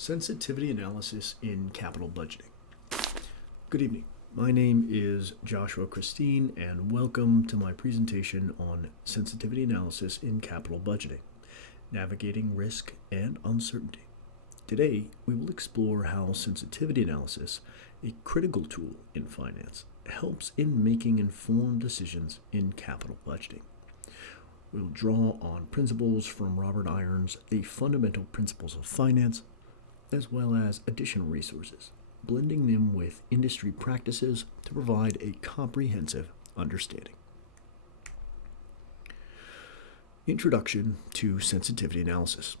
Sensitivity analysis in capital budgeting. Good evening. My name is Joshua Christine, and welcome to my presentation on sensitivity analysis in capital budgeting, navigating risk and uncertainty. Today, we will explore how sensitivity analysis, a critical tool in finance, helps in making informed decisions in capital budgeting. We will draw on principles from Robert Irons' The Fundamental Principles of Finance, as well as additional resources, blending them with industry practices to provide a comprehensive understanding. Introduction to sensitivity analysis.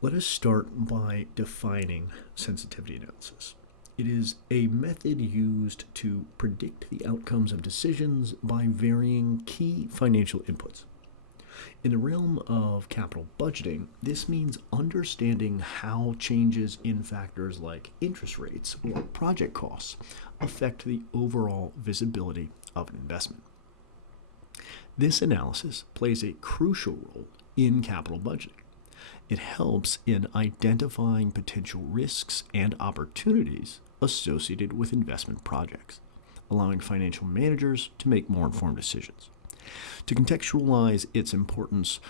Let us start by defining sensitivity analysis. It is a method used to predict the outcomes of decisions by varying key financial inputs. In the realm of capital budgeting, this means understanding how changes in factors like interest rates or project costs affect the overall visibility of an investment. This analysis plays a crucial role in capital budgeting. It helps in identifying potential risks and opportunities associated with investment projects, allowing financial managers to make more informed decisions. To contextualize its importance,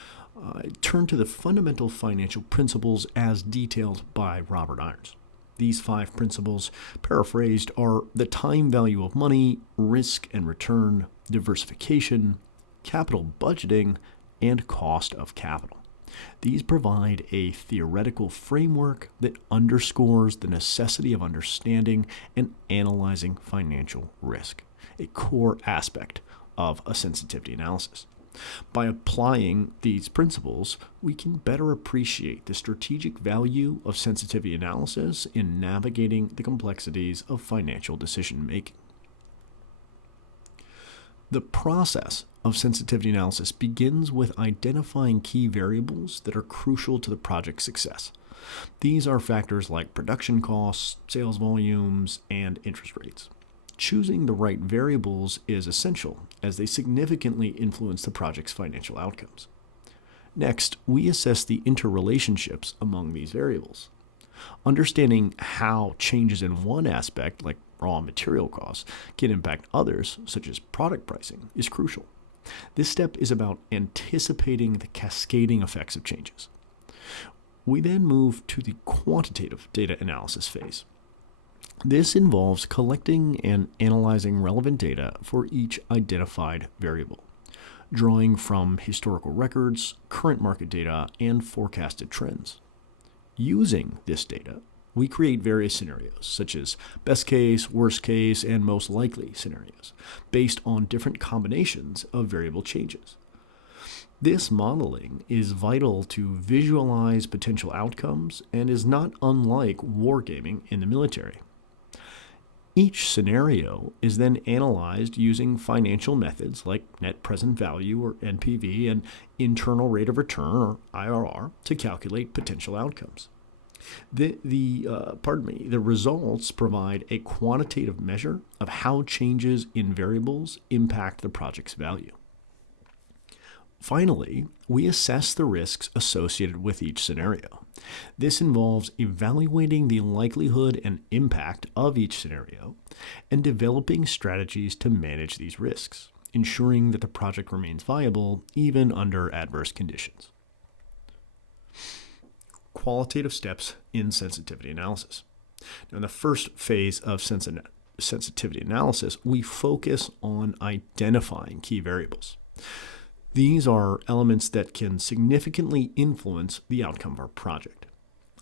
turn to the fundamental financial principles as detailed by Robert Irons. These 5 principles, paraphrased, are the time value of money, risk and return, diversification, capital budgeting, and cost of capital. These provide a theoretical framework that underscores the necessity of understanding and analyzing financial risk, a core aspect of a sensitivity analysis. By applying these principles, we can better appreciate the strategic value of sensitivity analysis in navigating the complexities of financial decision making. The process of sensitivity analysis begins with identifying key variables that are crucial to the project's success. These are factors like production costs, sales volumes, and interest rates. Choosing the right variables is essential, as they significantly influence the project's financial outcomes. Next, we assess the interrelationships among these variables. Understanding how changes in one aspect, like raw material costs, can impact others, such as product pricing, is crucial. This step is about anticipating the cascading effects of changes. We then move to the quantitative data analysis phase. This involves collecting and analyzing relevant data for each identified variable, drawing from historical records, current market data, and forecasted trends. Using this data, we create various scenarios, such as best case, worst case, and most likely scenarios, based on different combinations of variable changes. This modeling is vital to visualize potential outcomes and is not unlike wargaming in the military. Each scenario is then analyzed using financial methods like net present value or NPV and internal rate of return or IRR to calculate potential outcomes. The results provide a quantitative measure of how changes in variables impact the project's value. Finally, we assess the risks associated with each scenario. This involves evaluating the likelihood and impact of each scenario and developing strategies to manage these risks, ensuring that the project remains viable even under adverse conditions. Qualitative steps in sensitivity analysis. Now, in the first phase of sensitivity analysis, we focus on identifying key variables. These are elements that can significantly influence the outcome of our project.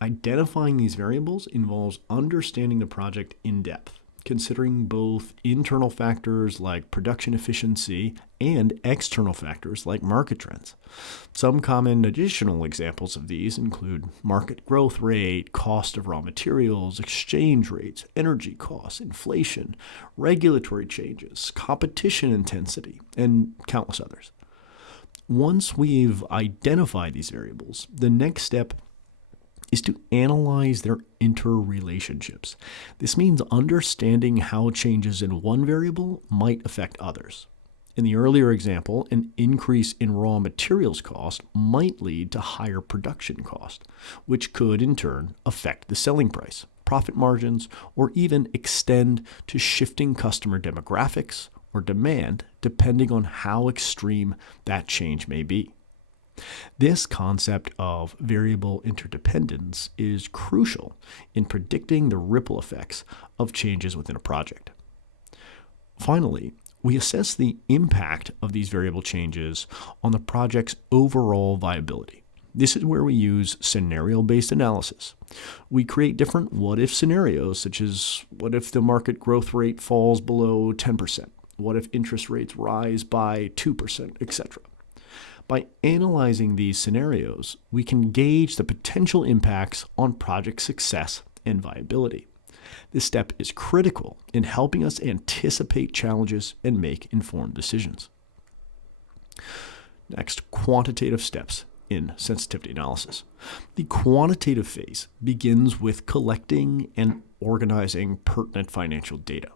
Identifying these variables involves understanding the project in depth, considering both internal factors like production efficiency and external factors like market trends. Some common additional examples of these include market growth rate, cost of raw materials, exchange rates, energy costs, inflation, regulatory changes, competition intensity, and countless others. Once we've identified these variables, the next step is to analyze their interrelationships. This means understanding how changes in one variable might affect others. In the earlier example, an increase in raw materials cost might lead to higher production cost, which could in turn affect the selling price, profit margins, or even extend to shifting customer demographics or demand depending on how extreme that change may be. This concept of variable interdependence is crucial in predicting the ripple effects of changes within a project. Finally, we assess the impact of these variable changes on the project's overall viability. This is where we use scenario-based analysis. We create different what-if scenarios, such as what if the market growth rate falls below 10%? What if interest rates rise by 2%, etc.? By analyzing these scenarios, we can gauge the potential impacts on project success and viability. This step is critical in helping us anticipate challenges and make informed decisions. Next, quantitative steps in sensitivity analysis. The quantitative phase begins with collecting and organizing pertinent financial data.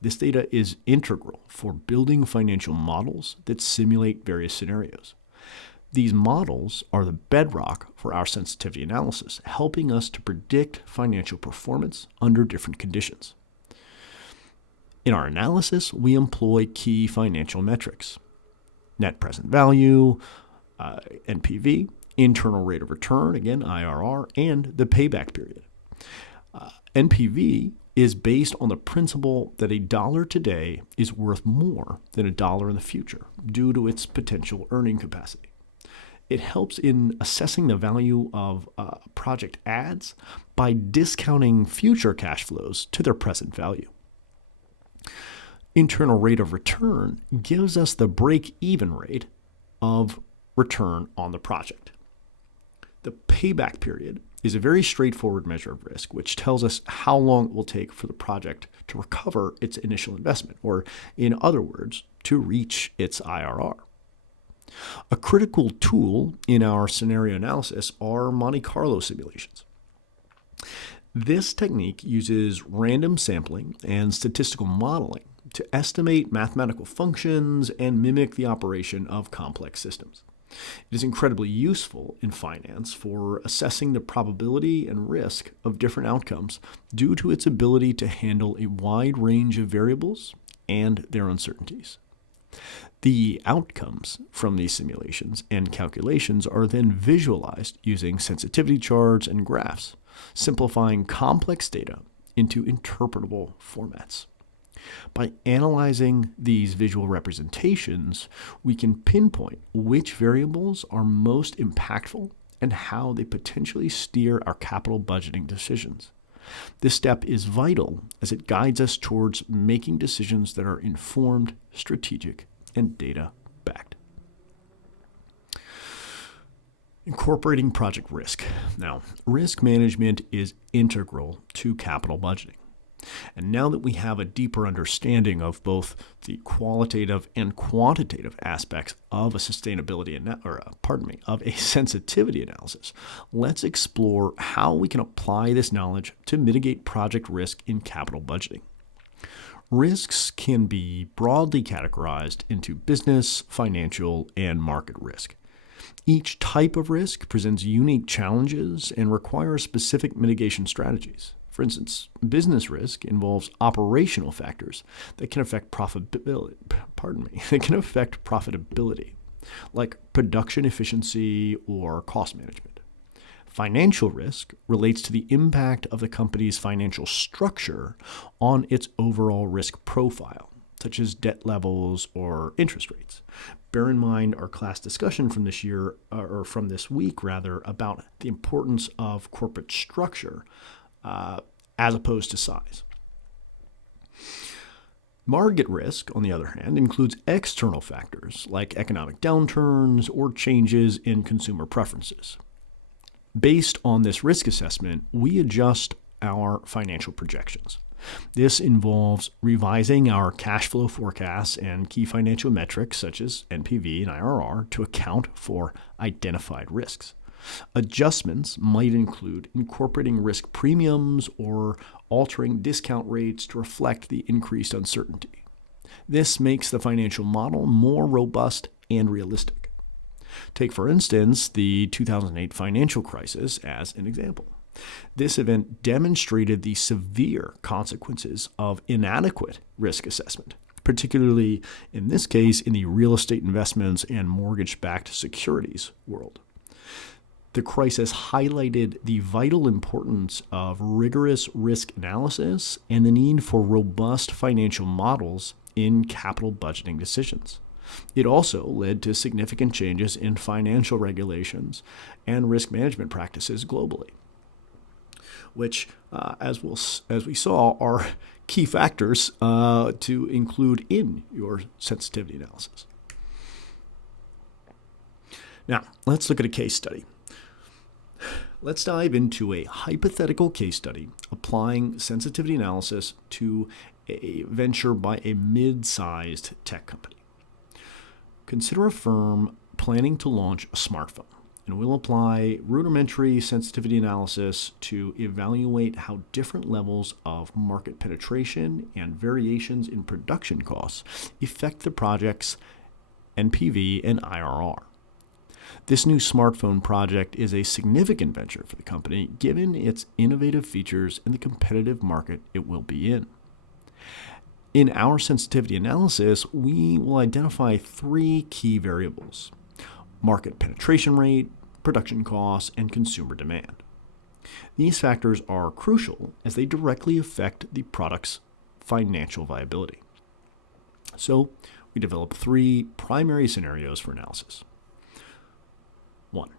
This data is integral for building financial models that simulate various scenarios. These models are the bedrock for our sensitivity analysis, helping us to predict financial performance under different conditions. In our analysis, we employ key financial metrics: net present value, NPV, internal rate of return, again IRR, and the payback period. NPV is based on the principle that a dollar today is worth more than a dollar in the future due to its potential earning capacity. It helps in assessing the value of project adds by discounting future cash flows to their present value. Internal rate of return gives us the break-even rate of return on the project. The payback period is a very straightforward measure of risk, which tells us how long it will take for the project to recover its initial investment, or in other words, to reach its IRR. A critical tool in our scenario analysis are Monte Carlo simulations. This technique uses random sampling and statistical modeling to estimate mathematical functions and mimic the operation of complex systems. It is incredibly useful in finance for assessing the probability and risk of different outcomes due to its ability to handle a wide range of variables and their uncertainties. The outcomes from these simulations and calculations are then visualized using sensitivity charts and graphs, simplifying complex data into interpretable formats. By analyzing these visual representations, we can pinpoint which variables are most impactful and how they potentially steer our capital budgeting decisions. This step is vital as it guides us towards making decisions that are informed, strategic, and data-backed. Incorporating project risk. Now, risk management is integral to capital budgeting. And now that we have a deeper understanding of both the qualitative and quantitative aspects of a of a sensitivity analysis, let's explore how we can apply this knowledge to mitigate project risk in capital budgeting. Risks can be broadly categorized into business, financial, and market risk. Each type of risk presents unique challenges and requires specific mitigation strategies. For instance, business risk involves operational factors that can affect profitability, like production efficiency or cost management. Financial risk relates to the impact of the company's financial structure on its overall risk profile, such as debt levels or interest rates. Bear in mind our class discussion from this week, about the importance of corporate structure as opposed to size. Market risk, on the other hand, includes external factors like economic downturns or changes in consumer preferences. Based on this risk assessment, we adjust our financial projections. This involves revising our cash flow forecasts and key financial metrics such as NPV and IRR to account for identified risks. Adjustments might include incorporating risk premiums or altering discount rates to reflect the increased uncertainty. This makes the financial model more robust and realistic. Take, for instance, the 2008 financial crisis as an example. This event demonstrated the severe consequences of inadequate risk assessment, particularly in this case in the real estate investments and mortgage-backed securities world. The crisis highlighted the vital importance of rigorous risk analysis and the need for robust financial models in capital budgeting decisions. It also led to significant changes in financial regulations and risk management practices globally, which, as we saw, are key factors to include in your sensitivity analysis. Now, let's look at a case study. Let's dive into a hypothetical case study applying sensitivity analysis to a venture by a mid-sized tech company. Consider a firm planning to launch a smartphone, and we'll apply rudimentary sensitivity analysis to evaluate how different levels of market penetration and variations in production costs affect the project's NPV and IRR. This new smartphone project is a significant venture for the company given its innovative features and the competitive market it will be in. In our sensitivity analysis, we will identify three key variables: market penetration rate, production costs, and consumer demand. These factors are crucial as they directly affect the product's financial viability. So, we develop three primary scenarios for analysis. 1.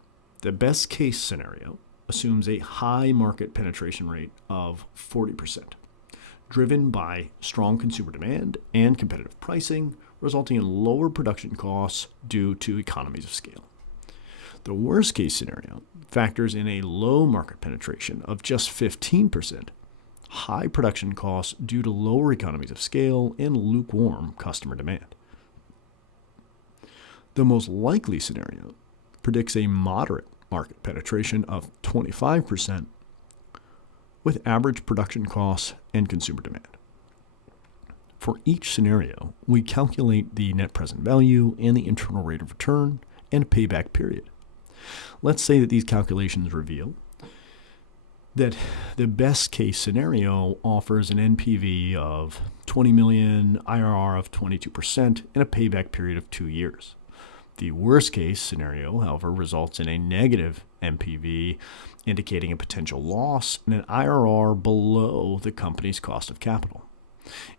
The best case scenario assumes a high market penetration rate of 40%, driven by strong consumer demand and competitive pricing, resulting in lower production costs due to economies of scale. The worst case scenario factors in a low market penetration of just 15%, high production costs due to lower economies of scale, and lukewarm customer demand. The most likely scenario predicts a moderate market penetration of 25%, with average production costs and consumer demand. For each scenario, we calculate the net present value and the internal rate of return and payback period. Let's say that these calculations reveal that the best case scenario offers an NPV of 20 million, IRR of 22%, and a payback period of 2 years. The worst case scenario, however, results in a negative NPV, indicating a potential loss and an IRR below the company's cost of capital.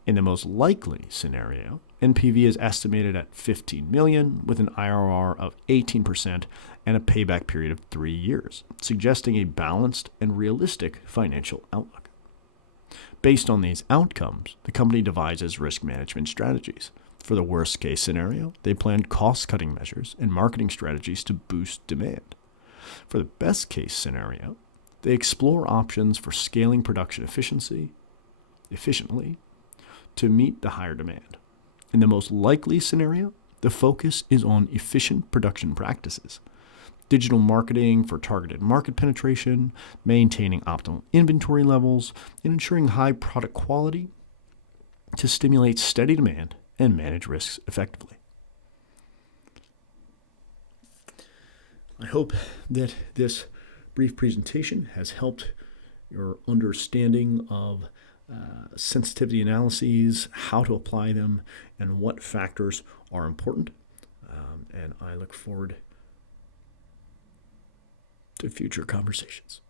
In the most likely scenario, NPV is estimated at 15 million with an IRR of 18% and a payback period of 3 years, suggesting a balanced and realistic financial outlook. Based on these outcomes, the company devises risk management strategies. For the worst case scenario, they plan cost-cutting measures and marketing strategies to boost demand. For the best case scenario, they explore options for scaling production efficiently to meet the higher demand. In the most likely scenario, the focus is on efficient production practices, digital marketing for targeted market penetration, maintaining optimal inventory levels, and ensuring high product quality to stimulate steady demand and manage risks effectively. I hope that this brief presentation has helped your understanding of sensitivity analyses, how to apply them, and what factors are important. And I look forward to future conversations.